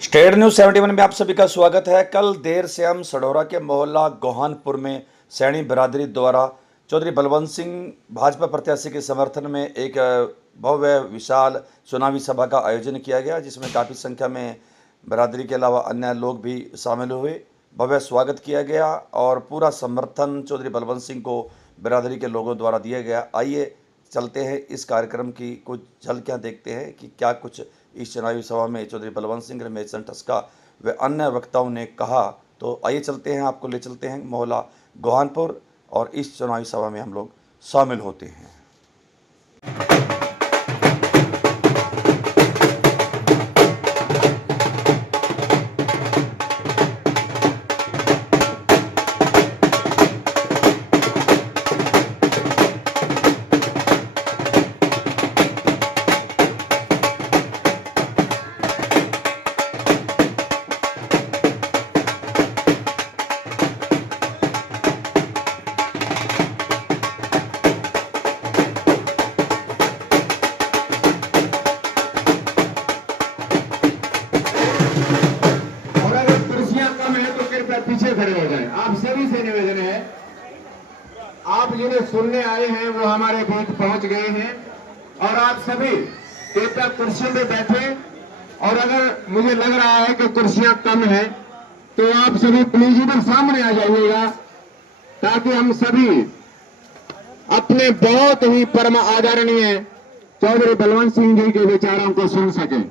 State news 71 में आप सभी का स्वागत है। कल देर से हम सडौरा के मोहल्ला गोहानपुर में सैनी बिरादरी द्वारा चौधरी बलवंत सिंह भाजपा प्रत्याशी के समर्थन में एक भव्य विशाल चुनावी सभा का आयोजन किया गया, जिसमें काफ़ी संख्या में बिरादरी के अलावा अन्य लोग भी शामिल हुए। भव्य स्वागत किया गया और पूरा समर्थन चौधरी बलवंत सिंह को बिरादरी के लोगों द्वारा दिया गया। आइए चलते हैं इस कार्यक्रम की कुछ झलकियाँ देखते हैं कि क्या कुछ इस चुनावी सभा में चौधरी बलवंत सिंह, रमेश टस्का व अन्य वक्ताओं ने कहा। तो आइए चलते हैं, आपको ले चलते हैं मोहल्ला गोहानपुर और इस चुनावी सभा में हम लोग शामिल होते हैं। पीछे खड़े हो जाएं। आप सभी से निवेदन है, आप जिन्हें सुनने आए हैं वो हमारे बीच पहुंच गए हैं और आप सभी कृपया कुर्सियों पे बैठे। और अगर मुझे लग रहा है कि कुर्सियां कम हैं तो आप सभी प्लीज इधर सामने आ जाइएगा, ताकि हम सभी अपने बहुत ही परम आदरणीय चौधरी बलवंत सिंह जी के विचारों को सुन सकें।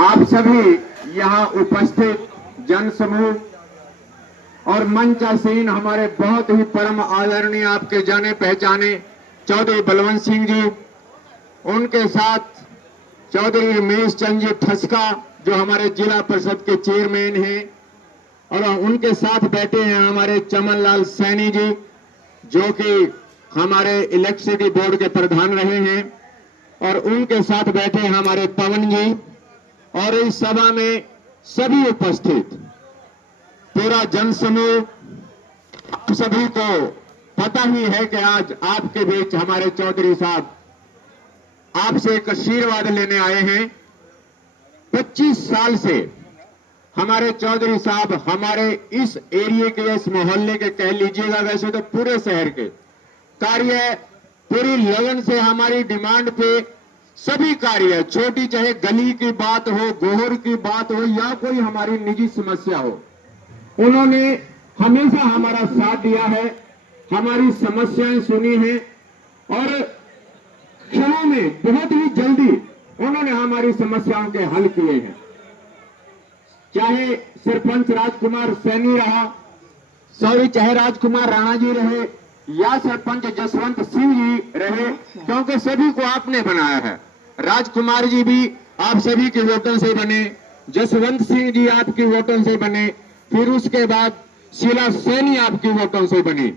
आप सभी यहाँ उपस्थित जन समूह और मंचासीन हमारे बहुत ही परम आदरणीय आपके जाने पहचाने चौधरी बलवंत सिंह जी, उनके साथ चौधरी रमेश चंद जी ठस्का जो हमारे जिला परिषद के चेयरमैन हैं, और उनके साथ बैठे हैं हमारे चमनलाल सैनी जी जो कि हमारे इलेक्ट्रिसिटी बोर्ड के प्रधान रहे हैं, और उनके साथ बैठे हैं हमारे पवन जी। और इस सभा में सभी उपस्थित पूरा जनसमूह, आप सभी को पता ही है कि आज आपके बीच हमारे चौधरी साहब आपसे एक आशीर्वाद लेने आए हैं। 25 साल से हमारे चौधरी साहब हमारे इस एरिया के, इस मोहल्ले के, कह लीजिएगा वैसे तो पूरे शहर के कार्य पूरी लगन से हमारी डिमांड पे सभी कार्य, छोटी चाहे गली की बात हो, गोहर की बात हो या कोई हमारी निजी समस्या हो, उन्होंने हमेशा हमारा साथ दिया है, हमारी समस्याएं सुनी हैं और क्षणों में बहुत ही जल्दी उन्होंने हमारी समस्याओं के हल किए हैं। चाहे सरपंच राजकुमार सैनी रहा, चाहे राजकुमार राणा जी रहे या सरपंच जसवंत सिंह जी रहे, क्योंकि सभी को आपने बनाया है। राजकुमार जी भी आप सभी के वोटों से बने, जसवंत सिंह जी आपकी वोटों से बने, फिर उसके बाद शीला सैनी आपकी वोटों से बनी।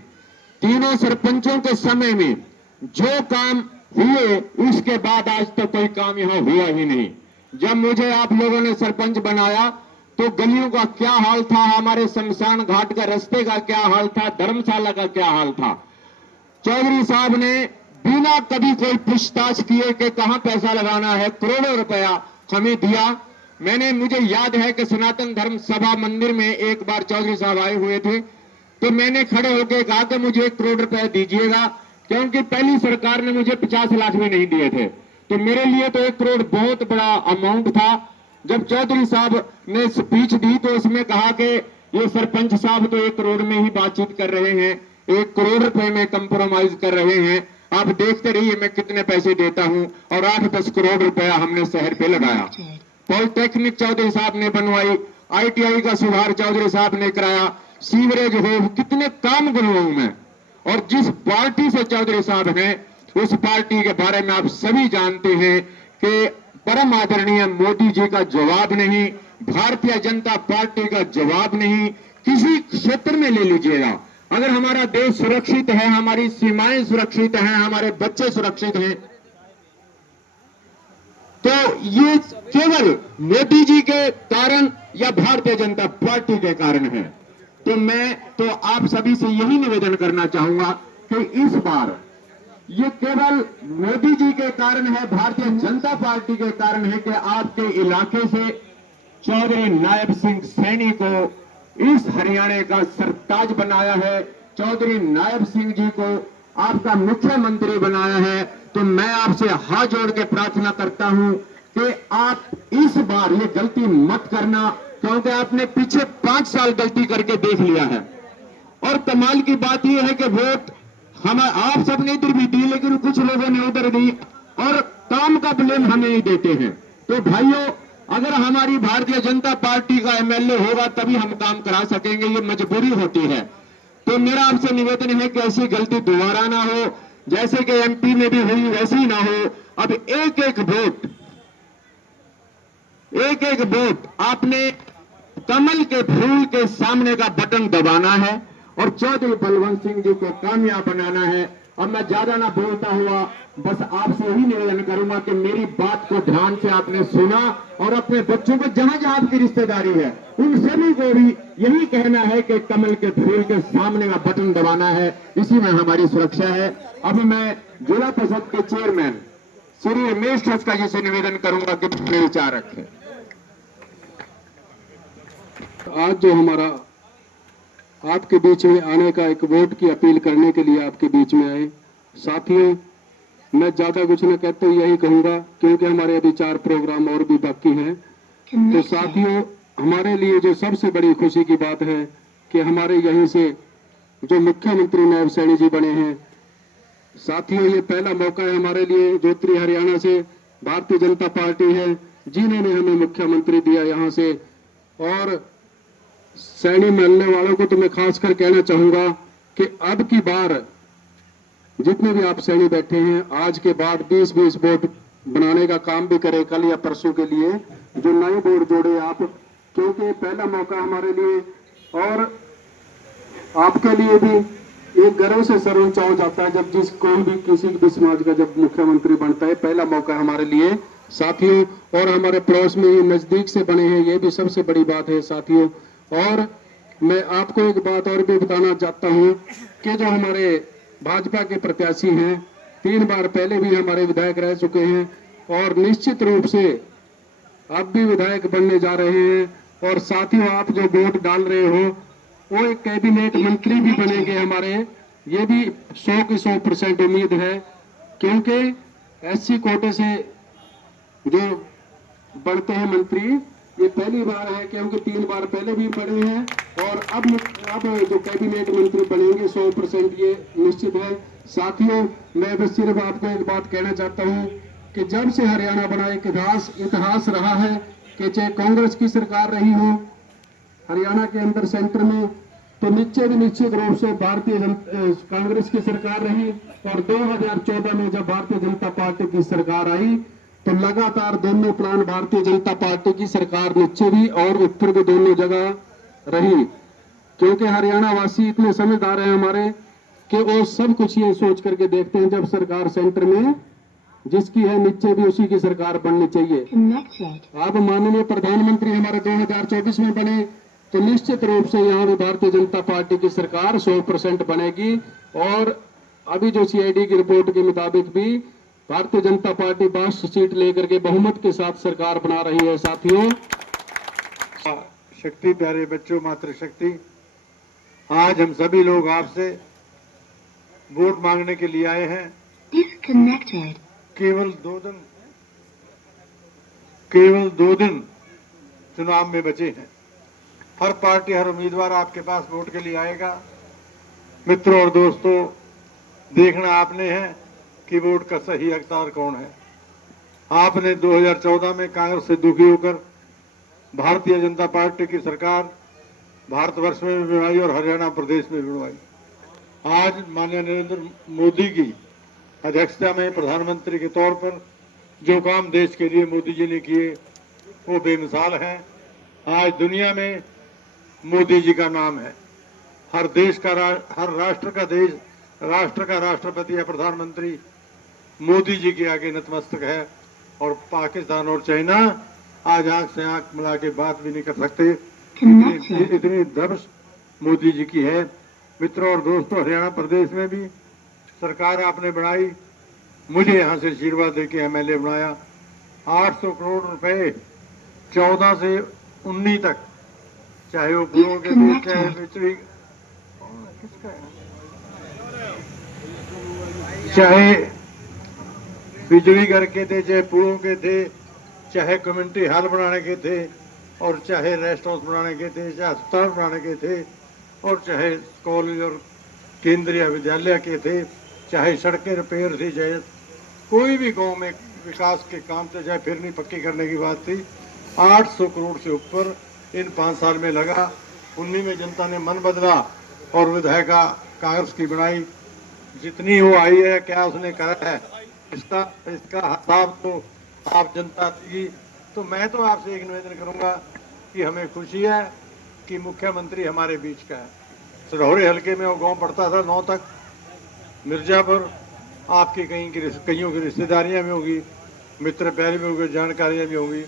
तीनों सरपंचों के समय में जो काम हुए उसके बाद आज तक कोई काम यहां हुआ ही नहीं। जब मुझे आप लोगों ने सरपंच बनाया तो गलियों का क्या हाल था, हमारे शमशान घाट का रास्ते का क्या हाल था, धर्मशाला का क्या हाल था। चौधरी साहब ने बिना कभी कोई पूछताछ किए कि कहां पैसा लगाना है, करोड़ों रुपया हमें दिया। मुझे याद है कि सनातन धर्म सभा मंदिर में एक बार चौधरी साहब आए हुए थे तो मैंने खड़े होकर कहा कि मुझे 1 करोड़ रुपया दीजिएगा, क्योंकि पहली सरकार ने मुझे 50 लाख भी नहीं दिए थे, तो मेरे लिए तो 1 करोड़ बहुत बड़ा अमाउंट था। जब चौधरी साहब ने स्पीच दी तो उसमें कहा कि ये सरपंच साहब तो 1 करोड़ में ही बातचीत कर रहे हैं, 1 करोड़ रुपए में कंप्रोमाइज कर रहे हैं, आप देखते रहिए मैं कितने पैसे देता हूं। और 8-10 करोड़ रुपया हमने शहर पे लगाया। पॉलिटेक्निक चौधरी साहब ने बनवाई, ITI का सुधार चौधरी साहब ने कराया, सीवरेज हो, कितने काम गुरुओं में। और जिस पार्टी से चौधरी साहब हैं उस पार्टी के बारे में आप सभी जानते हैं कि परम आदरणीय मोदी जी का जवाब नहीं, भारतीय जनता पार्टी का जवाब नहीं, किसी क्षेत्र में ले लीजिएगा। अगर हमारा देश सुरक्षित है, हमारी सीमाएं सुरक्षित हैं, हमारे बच्चे सुरक्षित हैं, तो ये केवल मोदी जी के कारण या भारतीय जनता पार्टी के कारण है। तो मैं तो आप सभी से यही निवेदन करना चाहूंगा कि इस बार ये केवल मोदी जी के कारण है, भारतीय जनता पार्टी पार्टी के कारण है कि आपके इलाके से चौधरी नायब सिंह सैनी को इस हरियाणा का सरताज बनाया है, चौधरी नायब सिंह जी को आपका मुख्यमंत्री बनाया है। तो मैं आपसे हाथ जोड़ के प्रार्थना करता हूं कि आप इस बार ये गलती मत करना, क्योंकि आपने पीछे 5 साल गलती करके देख लिया है। और कमाल की बात यह है कि वोट हम आप सबने इधर भी दी, लेकिन कुछ लोगों ने उधर दी और काम का ब्लेम हमें ही देते हैं। तो भाइयों, अगर हमारी भारतीय जनता पार्टी का एमएलए होगा तभी हम काम करा सकेंगे, ये मजबूरी होती है। तो मेरा आपसे निवेदन है कि ऐसी गलती दोबारा ना हो, जैसे कि एमपी में भी हुई वैसी ही ना हो। अब एक एक वोट आपने कमल के फूल के सामने का बटन दबाना है और चौधरी बलवंत सिंह जी को कामयाब बनाना है। अब मैं ज्यादा ना बोलता हुआ बस आपसे ही निवेदन करूंगा कि मेरी बात को ध्यान से आपने सुना और अपने बच्चों को जहां जहां आपकी रिश्तेदारी है उन सभी को भी यही कहना है कि कमल के फूल के सामने का बटन दबाना है, इसी में हमारी सुरक्षा है। अब मैं जिला परिषद के चेयरमैन श्री रमेश ठस्का जी से निवेदन करूंगा कि अपने विचार रखें। आज जो हमारा आपके बीच में आने का एक वोट की अपील करने के लिए आपके बीच में आए साथियों, मैं ज्यादा कुछ न कहते यही कहूंगा, क्योंकि हमारे अभी 4 प्रोग्राम और भी बाकी हैं। तो साथियों, हमारे लिए जो सबसे बड़ी खुशी की बात है कि हमारे यहीं से जो मुख्यमंत्री नायब सैनी जी बने हैं। साथियों, ये पहला मौका है हमारे लिए। जो उत्तरी हरियाणा से भारतीय जनता पार्टी है जिन्होंने हमें मुख्यमंत्री दिया यहाँ से। और सैनी मिलने वालों को तो मैं खासकर कहना चाहूंगा कि अब की बार जितने भी आप सैनी बैठे हैं, आज के बाद 20-20 वोट बनाने का काम भी करें कल या परसों के लिए, जो नए वोट जोड़े आप, क्योंकि पहला मौका हमारे लिए और आपके लिए भी एक गर्व से सर ऊंचा हो जाता है जब कोई भी किसी भी समाज का जब मुख्यमंत्री बनता है। पहला मौका हमारे लिए साथियों, और हमारे पड़ोस में ये नजदीक से बने हैं, ये भी सबसे बड़ी बात है साथियों। और मैं आपको एक बात और भी बताना चाहता हूं कि जो हमारे भाजपा के प्रत्याशी हैं 3 बार पहले भी हमारे विधायक रह चुके हैं और निश्चित रूप से अब भी विधायक बनने जा रहे हैं। और साथियों, आप जो वोट डाल रहे हो वो एक कैबिनेट मंत्री भी बनेंगे हमारे, ये भी 100 की 100% उम्मीद है, क्योंकि एससी कोटे से जो बनते हैं मंत्री ये पहली बार है, क्योंकि 3 बार पहले भी बने हैं और अब जो कैबिनेट मंत्री बनेंगे 100% ये निश्चित है। साथियों, मैं बस सिर्फ आपको एक बात कहना चाहता हूं कि जब से हरियाणा बना एक इतिहास रहा है कि चाहे कांग्रेस की सरकार रही हो हरियाणा के अंदर सेंटर में, तो नीचे भी निश्चित रूप से कांग्रेस की सरकार रही। और 2014 में जब भारतीय जनता पार्टी की सरकार आई तो लगातार दोनों प्लान भारतीय जनता पार्टी की सरकार नीचे भी और ऊपर भी दोनों जगह रही, क्योंकि हरियाणा वासी इतने समझदार हैं हमारे कि वो सब कुछ ये सोच करके देखते हैं जब सरकार सेंटर में जिसकी है नीचे भी उसी की सरकार बननी चाहिए। अब माननीय प्रधानमंत्री हमारे 2024 में बने तो निश्चित रूप से यहाँ भी भारतीय जनता पार्टी की सरकार 100% बनेगी। और अभी जो सीआईडी की रिपोर्ट के मुताबिक भी भारतीय जनता पार्टी 52 सीट लेकर के बहुमत के साथ सरकार बना रही है। साथियों, शक्ति प्यारे बच्चों, मातृशक्ति, आज हम सभी लोग आपसे वोट मांगने के लिए आए हैं। केवल दो दिन चुनाव में बचे हैं। हर पार्टी, हर उम्मीदवार आपके पास वोट के लिए आएगा। मित्रों और दोस्तों, देखना आपने है कि वोट का सही हकदार कौन है। आपने 2014 में कांग्रेस से दुखी होकर भारतीय जनता पार्टी की सरकार भारतवर्ष में भी बनवाई और हरियाणा प्रदेश में भी बनवाई। आज माननीय नरेंद्र मोदी की अध्यक्षता में प्रधानमंत्री के तौर पर जो काम देश के लिए मोदी जी ने किए वो बेमिसाल हैं। आज दुनिया में मोदी जी का नाम है। हर राष्ट्र का राष्ट्रपति या प्रधानमंत्री मोदी जी के आगे नतमस्तक है। और पाकिस्तान और चाइना आज आंख से आंख मिला के बात भी नहीं कर सकते, इतनी दबश मोदी जी की है। मित्रों और दोस्तों, हरियाणा प्रदेश में भी सरकार आपने बनाई, मुझे यहाँ से आशीर्वाद देके एमएलए बनाया। 800 करोड़ रुपए 14 से 19 तक, चाहे वो पुलों के थे, चाहे बिजली, चाहे बिजली घर के थे, चाहे पुलों के थे, चाहे कम्युनिटी हॉल बनाने के थे, और चाहे रेस्ट हाउस बनाने के थे, चाहे अस्पताल बनाने के थे, और चाहे कॉलेज और केंद्रीय विद्यालय के थे, चाहे सड़कें रिपेयर थी, चाहे कोई भी गांव में विकास के काम थे, चाहे फिरनी पक्की करने की बात थी, 800 करोड़ से ऊपर इन 5 साल में लगा। 19 में जनता ने मन बदला और विधायिका कांग्रेस की बनाई, जितनी वो आई है, क्या उसने करा है, इसका हिसाब तो आप जनता देगी। तो मैं तो आपसे एक निवेदन करूंगा कि हमें खुशी है कि मुख्यमंत्री हमारे बीच का है। सढौरे हल्के में वो गांव पड़ता था 9 तक, मिर्जापुर, आपकी कईयों की रिश्तेदारियां भी होगी, मित्र प्यारे भी होंगे, जानकारियां भी होंगी।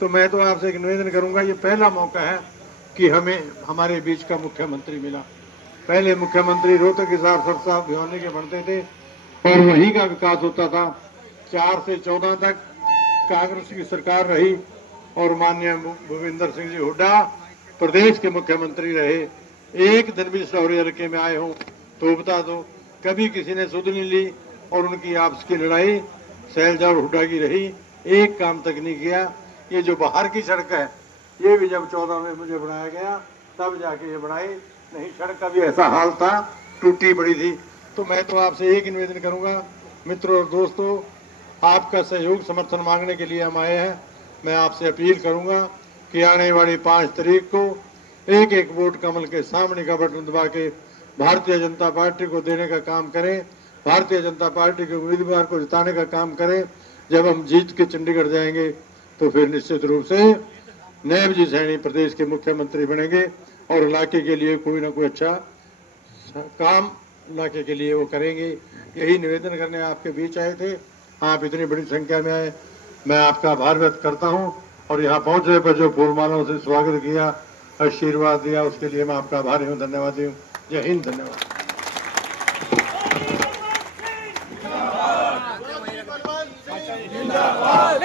तो मैं तो आपसे एक निवेदन करूंगा, ये पहला मौका है कि हमें हमारे बीच का मुख्यमंत्री मिला। पहले मुख्यमंत्री रोहतक हिसार सरसा भिवानी के बनते थे और वहीं का विकास होता था। 4 से 14 तक कांग्रेस की सरकार रही और माननीय भूपेंद्र सिंह जी हुड्डा प्रदेश के मुख्यमंत्री रहे। एक दिन भी सढौरे हल्के में आए हों तो बता दो, कभी किसी ने सुध नहीं ली, और उनकी आपस की लड़ाई शैलजा और हुड्डा की रही, एक काम तक नहीं किया। ये जो बाहर की सड़क है, ये भी जब 14 में मुझे बनाया गया तब जाके ये बनाई, नहीं सड़क का भी ऐसा हाल था, टूटी पड़ी थी। तो मैं तो आपसे एक निवेदन करूंगा, मित्रों और दोस्तों, आपका सहयोग समर्थन मांगने के लिए हम आए हैं। मैं आपसे अपील करूंगा कि आने वाली 5 तारीख को एक एक वोट कमल के सामने का बटन दबा के भारतीय जनता पार्टी को देने का काम करें, भारतीय जनता पार्टी के उम्मीदवार को जिताने का काम करें। जब हम जीत के चंडीगढ़ जाएंगे तो फिर निश्चित रूप से नैब जी सैनी प्रदेश के मुख्यमंत्री बनेंगे और इलाके के लिए कोई ना कोई अच्छा काम इलाके के लिए वो करेंगे। यही निवेदन करने आपके बीच आए थे, आप इतनी बड़ी संख्या में आए, मैं आपका आभार व्यक्त करता हूं। और यहाँ पहुंचने पर जो फूलमालाओं से स्वागत किया, आशीर्वाद दिया, उसके लिए मैं आपका आभारी हूँ, धन्यवादी हूँ। जय हिंद, धन्यवाद। जिंदाबाद